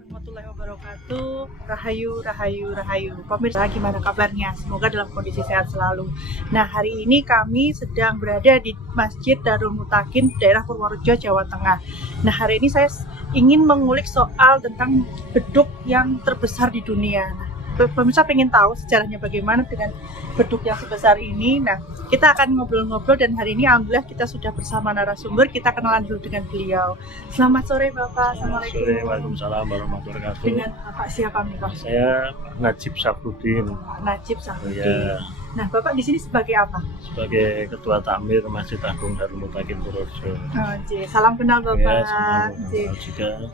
warahmatullahi wabarakatuh. Rahayu, rahayu, rahayu. Pemirsa, gimana kabarnya? Semoga dalam kondisi sehat selalu. Nah, hari ini kami sedang berada di Masjid Darul Mutakin, daerah Purworejo, Jawa Tengah. Nah, hari ini saya ingin mengulik soal tentang beduk yang terbesar di dunia. Nah, pemirsa pengen tahu sejarahnya bagaimana dengan beduk yang sebesar ini. Nah, kita akan ngobrol-ngobrol dan hari ini alhamdulillah kita sudah bersama narasumber. Kita kenalan dulu dengan beliau. Selamat sore Bapak. Assalamualaikum. Sore, Waalaikumsalam warahmatullahi wabarakatuh. Dengan Bapak siapa nih Pak? Saya Najib Safruddin. Najib Safruddin. Ya, Nah, Bapak di sini sebagai apa? sebagai Ketua Takmir Masjid Agung Darul Mutakin Purworejo. Oh, salam kenal Ya, Bapak. semoga Jee. juga.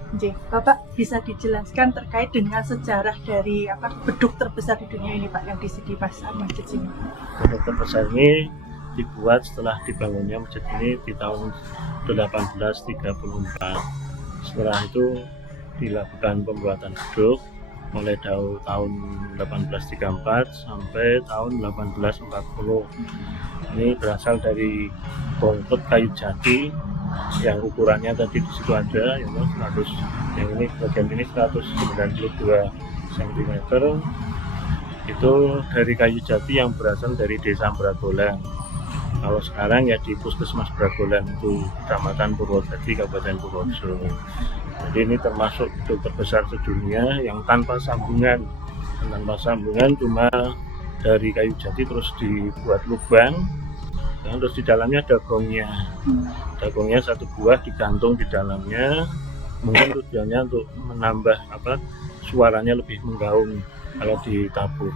Bapak bisa dijelaskan terkait dengan sejarah dari beduk terbesar di dunia ini Pak yang di masjid sini? Beduk terbesar ini dibuat setelah dibangunnya masjid ini di tahun 1834. Setelah itu dilakukan pembuatan beduk mulai tahun 1834 sampai tahun 1840. Ini berasal dari bongkot kayu jati yang ukurannya tadi di situ ada, ya, 100, yang ini bagian ini 192 cm. Itu dari kayu jati yang berasal dari desa Bragolan. Kalau sekarang ya di Puskesmas Bragolan, itu Kecamatan Purwodadi, Kabupaten Purworejo. Jadi ini termasuk beduk terbesar sedunia yang tanpa sambungan. Cuma dari kayu jati terus dibuat lubang, dan terus di dalamnya ada gongnya. Gongnya satu buah digantung di dalamnya, mungkin tujuannya untuk menambah suaranya lebih menggaung kalau ditabuh.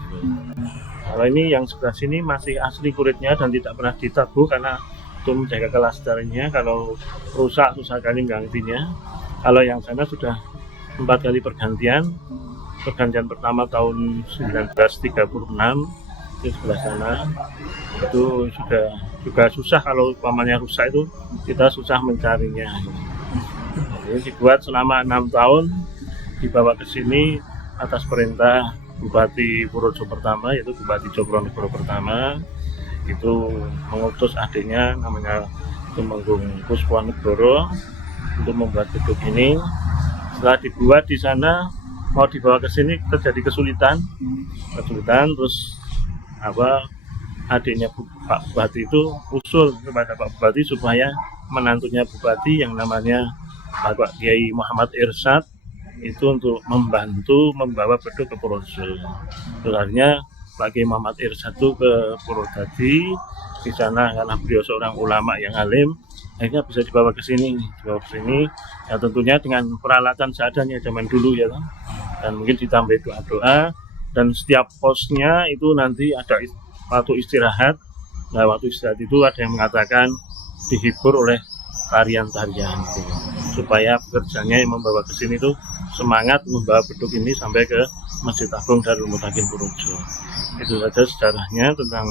Kalau ini yang sebelah sini masih asli kulitnya dan tidak pernah ditabuh karena untuk menjaga kelestariannya. Kalau rusak susah kali gantinya. Kalau yang sana sudah 4 kali pergantian. Pergantian pertama tahun 1936 di sebelah sana. Itu sudah juga susah, kalau umpamanya rusak itu kita susah mencarinya. Ini dibuat selama 6 tahun, dibawa ke sini atas perintah Bupati Purworejo pertama, yaitu Bupati Jogronegoro pertama. Itu mengutus adiknya namanya Tumenggung Pusponegoro untuk membuat beduk ini. Setelah dibuat di sana, mau dibawa ke sini terjadi kesulitan, terus adiknya Pak Bupati itu usul kepada Pak Bupati supaya menantunya Bupati yang namanya Bapak Kiai Muhammad Irsyad itu untuk membantu membawa beduk ke Purworejo. Terus akhirnya Pak Kiai Muhammad Irsyad itu ke Purwodadi. Di sana karena beliau seorang ulama yang alim, akhirnya bisa dibawa ke sini. Ya tentunya dengan peralatan seadanya zaman dulu ya, dan mungkin ditambah doa-doa. Dan setiap posnya itu nanti ada waktu istirahat. Nah, waktu istirahat itu ada yang mengatakan dihibur oleh tarian-tarian gitu, supaya pekerjanya yang membawa ke sini itu semangat membawa beduk ini sampai ke Masjid Agung Darul Mutakin Purworejo. Itu saja sejarahnya tentang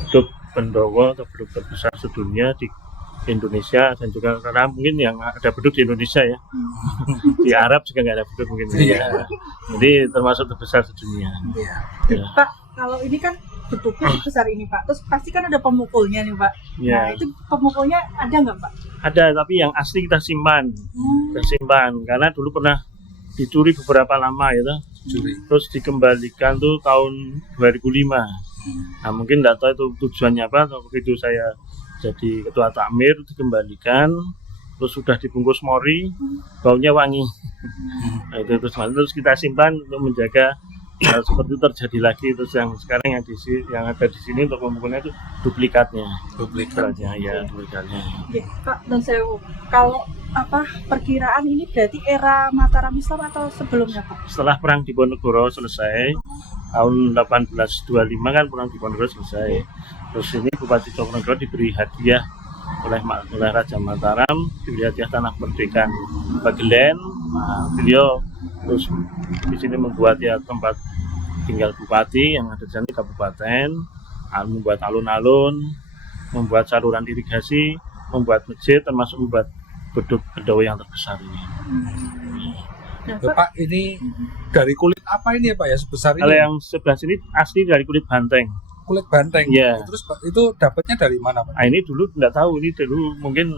beduk Bendowo atau beduk terbesar sedunia di Indonesia, dan juga karena mungkin yang ada beduk di Indonesia ya. Di Arab juga nggak ada beduk mungkin ya. Jadi termasuk terbesar sedunia. Ya. Pak, kalau ini kan beduknya besar ini Pak, terus pasti kan ada pemukulnya nih Pak. Ya. Nah, itu pemukulnya ada nggak Pak? Ada, tapi yang asli kita simpan. Karena dulu pernah dicuri beberapa lama ya, terus dikembalikan tuh tahun 2005. Nah, mungkin nggak tahu itu tujuannya apa. Waktu itu saya jadi ketua takmir, dikembalikan, terus sudah dibungkus mori, baunya wangi. Nah, itu terus kita simpan untuk menjaga seperti itu terjadi lagi. Terus yang sekarang yang ada di sini untuk pemukulnya itu duplikatnya. Ya, duplikatnya. Oke, Pak, dan saya kalau perkiraan ini berarti era Mataram Islam atau sebelumnya Pak? Setelah perang Diponegoro selesai tahun 1825 kan perang Diponegoro selesai. Terus ini Bupati Jogronegoro diberi hadiah oleh Raja Mataram, diberi hadiah tanah kemerdekaan Bagelen. Nah, beliau terus di sini membuat ya tempat tinggal bupati yang ada di sana, kabupaten, membuat alun-alun, membuat saluran irigasi, membuat masjid, termasuk membuat beduk Bendowo yang terbesar ini. Nah, Pak, ini dari kulit apa ini ya Pak ya sebesar ini? Kalau yang sebelah sini asli dari kulit banteng. Kulit banteng. Iya. Terus itu dapatnya dari mana Pak? Nah, ini dulu nggak tahu, ini dulu mungkin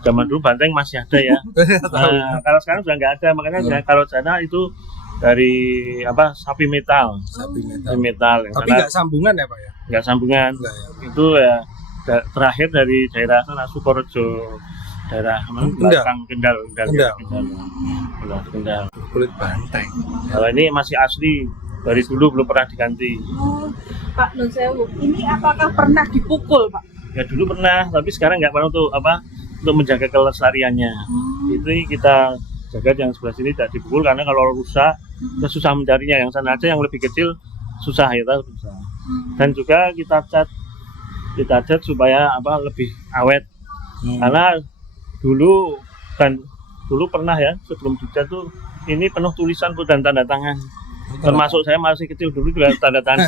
Zaman dulu banteng masih ada ya. Nah, kalau sekarang sudah nggak ada, makanya kalau sana itu dari sapi metal. Sapi Sapi metal. metal. Tapi nggak sambungan ya Pak ya? Nggak sambungan. Enggak ya. Itu ya terakhir dari daerah sana Sukorejo, daerah belakang Kendal. Kulit banteng. Kalau ini masih asli, dari dulu belum pernah diganti. Pak Nun Sewu, ini apakah pernah dipukul Pak? Ya dulu pernah, tapi sekarang nggak pernah untuk menjaga kelestariannya. Itu kita jaga yang sebelah sini tidak dipukul, karena kalau rusak kita susah mencarinya. Yang sana aja yang lebih kecil susah ya, susah. Dan juga kita cat supaya lebih awet. Karena dulu pernah ya, sebelum dicat tuh ini penuh tulisan dan tanda tangan. Termasuk saya masih kecil dulu juga tanda tangan.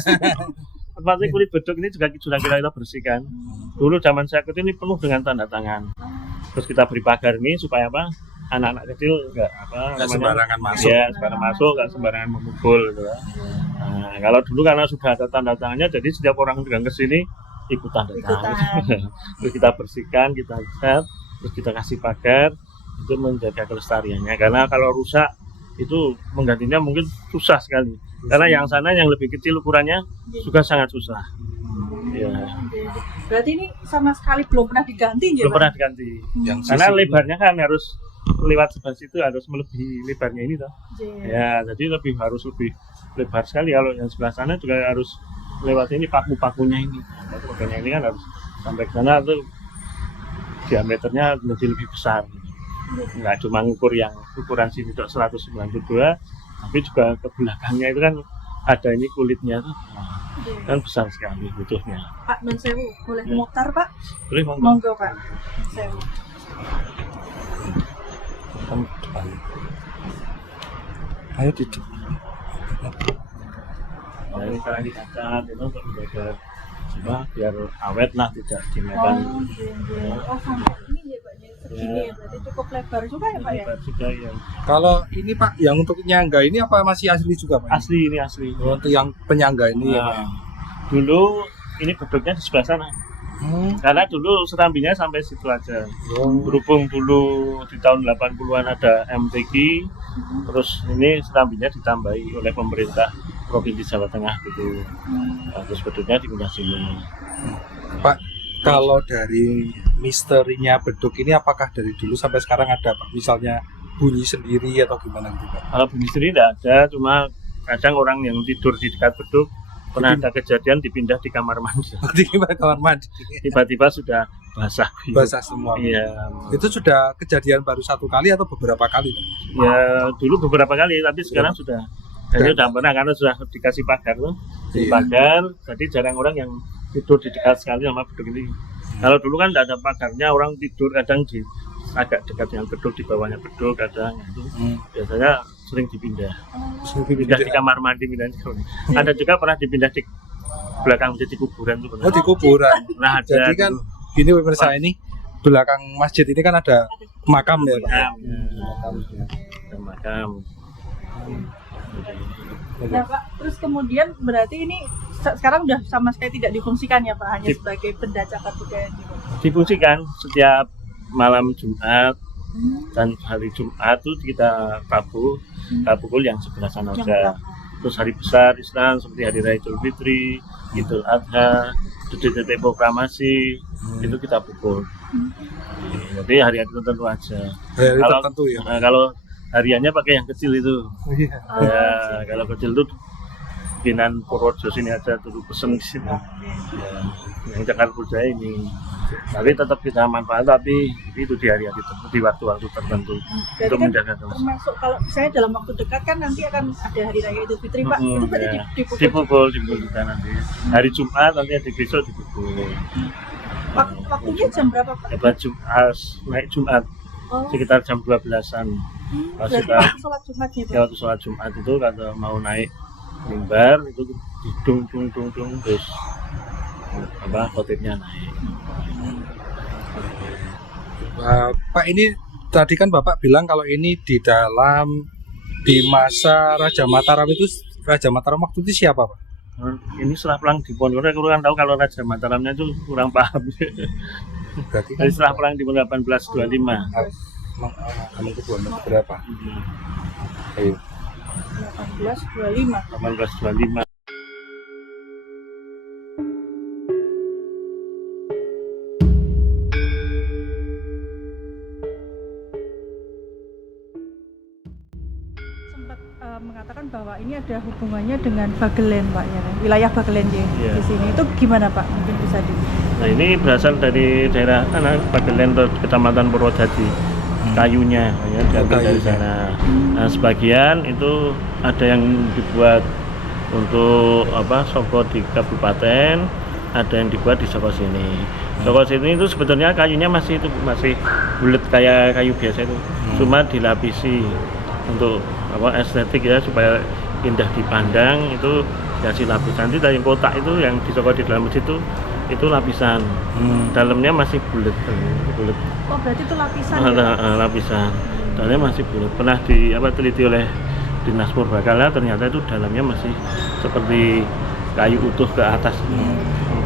Termasuk kulit beduk ini juga sudah kita bersihkan. Dulu zaman saya kecil ini penuh dengan tanda tangan. Terus kita beri pagar ini supaya anak-anak kecil nggak sembarangan masuk. Ya, sembarangan masuk, nggak sembarangan memukul gitu. Nah, kalau dulu karena sudah ada tanda tangannya, jadi setiap orang yang ke sini ikut tanda tangan. Terus kita bersihkan, kita cat, terus kita kasih pagar itu menjaga kelestariannya. Karena kalau rusak itu menggantinya mungkin susah sekali. Karena yang sana yang lebih kecil ukurannya juga sangat susah. Ya. Berarti ini sama sekali belum pernah diganti ya? Belum pernah diganti. Karena lebarnya kan harus lewat sebelah situ, harus melebihi lebarnya ini toh. Ya, jadi harus lebih lebar sekali. Kalau yang sebelah sana juga harus lewat ini paku-pakunya ini. Pakunya ini kan harus sampai ke sana tuh diameternya lebih besar. Nggak cuma ukuran sini 192, tapi juga ke belakangnya itu kan ada ini kulitnya tuh. Kan besar sekali butuhnya. Pak Nun Sewu, boleh mutar Pak? Boleh, monggo Pak Sewu. Ayo duduk. Nah, ini sekarang dicacat itu untuk menjaga biar awet lah, tidak dimakan. Sampai ini ya Pak, segini ya, berarti cukup lebar juga ya Pak ya? Lebar juga ya. Kalau ini Pak, yang untuk nyangga ini apa masih asli juga Pak? Asli, ini asli. Untuk yang penyangga ini ya Pak? Dulu ini beduknya di sebelah sana. Karena dulu serambinya sampai situ aja. Berhubung dulu di tahun 80-an ada MTQ, terus ini serambinya ditambahi oleh pemerintah Provinsi Jawa Tengah gitu. Terus beduknya dipindah sini. Pak, kalau dari misterinya beduk ini apakah dari dulu sampai sekarang ada Pak? Misalnya bunyi sendiri atau gimana gitu Pak? Kalau bunyi sendiri tidak ada, cuma kadang orang yang tidur di dekat beduk pernah ada kejadian dipindah di kamar mandi. Di kamar mandi. Tiba-tiba sudah basah. Basah semua. Iya. Itu sudah kejadian baru satu kali atau beberapa kali? Ya dulu beberapa kali, tapi sekarang sudah. Jadi sudah pernah karena sudah dikasih pagar tuh. Pagar, jadi jarang orang yang tidur di dekat sekali sama beduk ini. Kalau dulu kan tidak ada pagarnya, orang tidur kadang di agak dekat dengan beduk, di bawahnya beduk kadang itu. Biasanya sering dipindah. Pindah di kamar mandi, ada juga pernah dipindah di belakang masjid, di kuburan tuh. Oh, di kuburan. Nah, jadi kan gini pemirsa, ini belakang masjid ini kan ada makam ya Pak. Makam. Nah Pak, terus kemudian berarti ini sekarang udah sama sekali tidak difungsikan ya Pak, hanya sebagai benda cagar budaya gitu? Difungsikan setiap malam Jumat dan hari Jumat itu kita pukul yang sebelah sana aja. Terus hari besar Islam seperti Hari Raya Idul Fitri, Idul Adha, detik-detik proklamasi itu kita pukul. Jadi hari-hari tertentu aja. Hari tertentu ya. Kalau hariannya pakai yang kecil itu. Ya, kalau kecil itu binan Purworejo sini aja dulu pesen di sini. Ya, yang cagar budaya ini. Tapi tetap kita manfaat, tapi itu di hari-hari tertentu, di waktu-waktu tertentu untuk menjaga terus. Termasuk kalau misalnya dalam waktu dekat kan nanti akan ada Hari Raya Idul Fitri Pak, itu berarti dipukul juga nanti. Hari Jumat nanti ada besok dipukul. Waktunya jam berapa Pak? Naik Jumat sekitar jam 12-an. Berarti waktu sholat Jumatnya Pak? Ya, waktu sholat Jumat itu kalau mau naik mimbar itu dung terus khotibnya naik. Pak, ini tadi kan Bapak bilang kalau ini di masa Raja Mataram itu, Raja Mataram waktu itu siapa Pak? Ini setelah pulang di Ponorogo, kurang tahu kalau Raja Mataramnya itu kurang paham. Berarti kan Dari setelah perang di 1825. Kamu berapa? Ayo. 1825. 1825. Sempat mengatakan bahwa ini ada hubungannya dengan Bagelen, Pak, ya, wilayah Bagelen ya, Iya. di sini. Itu gimana, Pak? Mungkin bisa di. Nah, ini berasal dari daerah Bagelen, Kecamatan Purwodadi. Kayunya ya, diambil dari kayunya. sana. Nah, sebagian itu ada yang dibuat untuk Soko di kabupaten, ada yang dibuat di Soko sini. Soko sini itu sebetulnya kayunya masih bulat kayak kayu biasa itu, cuma dilapisi untuk estetik ya, supaya indah dipandang. Itu dikasih lapisan. Nanti dari kotak itu yang di Soko di dalam masjid itu lapisan. Dalamnya masih bulat. Oh, berarti itu lapisan ya, Ada Pak? lapisan. Dalamnya masih bulat. Pernah teliti oleh Dinas Purbakala, ternyata itu dalamnya masih seperti kayu utuh ke atas.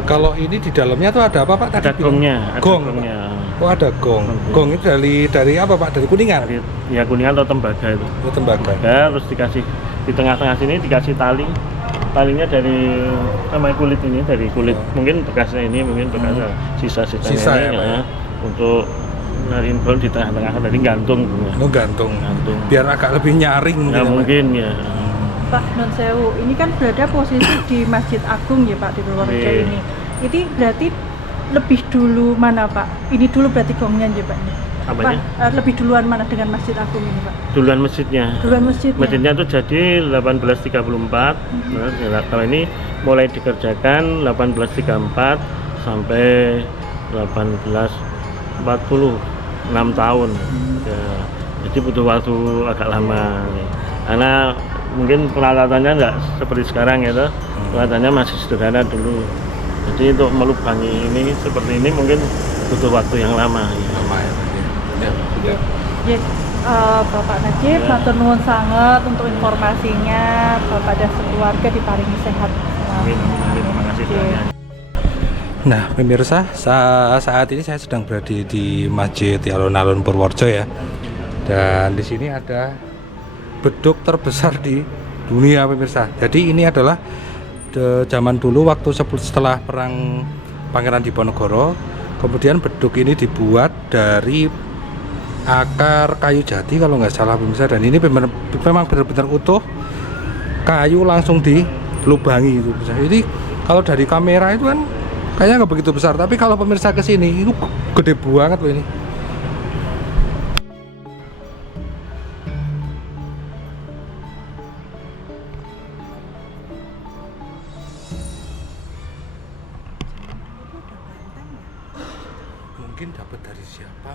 Kalau ini di dalamnya tuh ada apa Pak? Ada Tadi bilang? gongnya, Gong, gongnya. Oh ada gong. Oke. Gong itu dari apa Pak? Dari Kuningan? Ya kuningan atau tembaga itu. Oh, tembaga. Terus dikasih di tengah-tengah sini dikasih tali. Talinya dari kulit ini, dari kulit mungkin bekasnya ini, mungkin bekas sisa-sisa Sisa ini ya, Pak, ya? untuk narin bol di tengah-tengah tadi gantung. Oh gantung. Gantung. Biar agak lebih nyaring Ya Pak. mungkin ya. Pak Non Sewu, ini kan berada posisi di Masjid Agung ya, Pak, di Purworejo Iya. ini. Ini berarti lebih dulu mana, Pak? Ini dulu berarti gongnya ya, Pak? Apanya? Pak, lebih duluan mana dengan Masjid Agung ini, Pak? Duluan masjidnya. Duluan masjidnya. Masjidnya itu jadi 1834. Nah, kalau ini mulai dikerjakan 1834 sampai 1840, 6 tahun. Ya, jadi butuh waktu agak lama. Karena mungkin peralatannya nggak seperti sekarang ya, toh. Peralatannya masih sederhana dulu. Jadi untuk melubangi ini seperti ini mungkin butuh waktu yang lama. Ya. Lama ya. Ya. Ya, ya, Bapak Najib, Ya. matur nuwun sangat untuk informasinya. Bapak dan sekeluarga diparingi sehat. Amin, amin. Terima kasih Oke. banyak. Nah pemirsa, saat ini saya sedang berada di Masjid Alun-Alun Purworejo ya. Dan di sini ada beduk terbesar di dunia pemirsa. Jadi ini adalah zaman dulu waktu setelah perang Pangeran Diponegoro. Kemudian beduk ini dibuat dari akar kayu jati kalau nggak salah pemirsa. Dan ini memang benar-benar utuh, kayu langsung dilubangi itu pemirsa. Jadi kalau dari kamera itu kan kayaknya nggak begitu besar, tapi kalau pemirsa kesini itu gede banget loh ini. Mungkin dapat dari siapa?